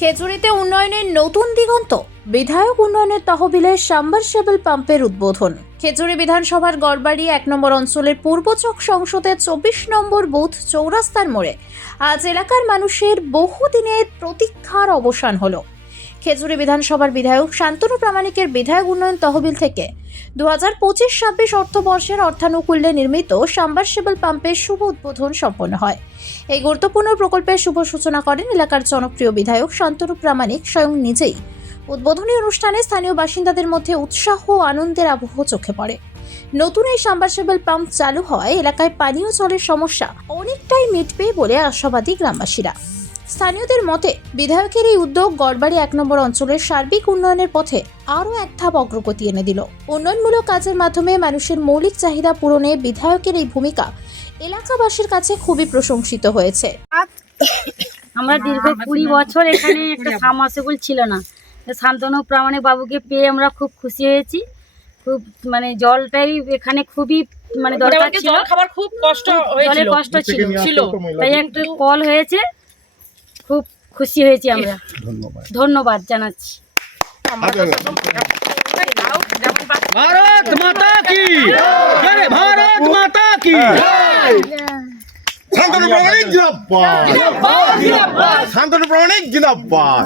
খেজুরিতে উন্নয়নের নতুন দিগন্ত, বিধায়ক উন্নয়নের তহবিলে সাবমার্সিবল পাম্পের উদ্বোধন। খেজুরি বিধানসভার গড়বাড়ি 1 নম্বর অঞ্চলের পূর্বচক সংসদের 24 নম্বর বুথ চৌরাস্তার মোড়ে আজ এলাকার মানুষের বহুদিনের প্রতীক্ষার অবসান হলো। খেজুরি বিধানসভার বিধায়ক শান্তনু প্রামাণিকের বিধায়ক উন্নয়ন তহবিল থেকে 2025-26 অর্থবর্ষের অর্থানুকূল্যে নির্মিত সাবমার্সিবল পাম্পের শুভ উদ্বোধন সম্পন্ন হয়। এই গুরুত্বপূর্ণ প্রকল্পের শুভ সূচনা করেন এলাকার জনপ্রিয় বিধায়ক শান্তনু প্রামাণিক স্বয়ং নিজেই। উদ্বোধনী অনুষ্ঠানে স্থানীয় বাসিন্দাদের মধ্যে উৎসাহ ও আনন্দের আবহ চোখে পড়ে। নতুন এই সাবমার্সিবল পাম্প চালু হয় এলাকায় পানীয় জলের সমস্যা অনেকটাই মিটবে বলে আশাবাদী গ্রামবাসীরা। স্থানীয়দের মতে বিধায়কের এই উদ্যোগ গড়বাড়ি 1 নম্বর অঞ্চলের সার্বিক উন্নয়নের পথে আরও এক ধাপ অগ্রগতি এনে দিল। উন্নয়নমূলক কাজের মাধ্যমে মানুষের মৌলিক চাহিদা পূরণে বিধায়কের এই ভূমিকা এলাকাবাসীর কাছে খুবই প্রশংসিত হয়েছে। আমরা দীর্ঘ 20 বছর এখানে একটা সাবমার্সিবল ছিল না। শান্তনু প্রামাণিক বাবুকে পেয়ে আমরা খুব খুশি হয়েছি। খুব জলটাই এখানে খুবই দরকার ছিল, জল খাবার খুব কষ্ট হয়েছিল, জলের কষ্ট ছিল, তাই একটা কল হয়েছে, খুব খুশি হয়েছি আমরা। ধন্যবাদ জানাচ্ছি। भारत माता की जय, भारत माता की শান্তনু প্রামাণিক জিন্দাবাদ, শান্তনু প্রামাণিক জিন্দাবাদ।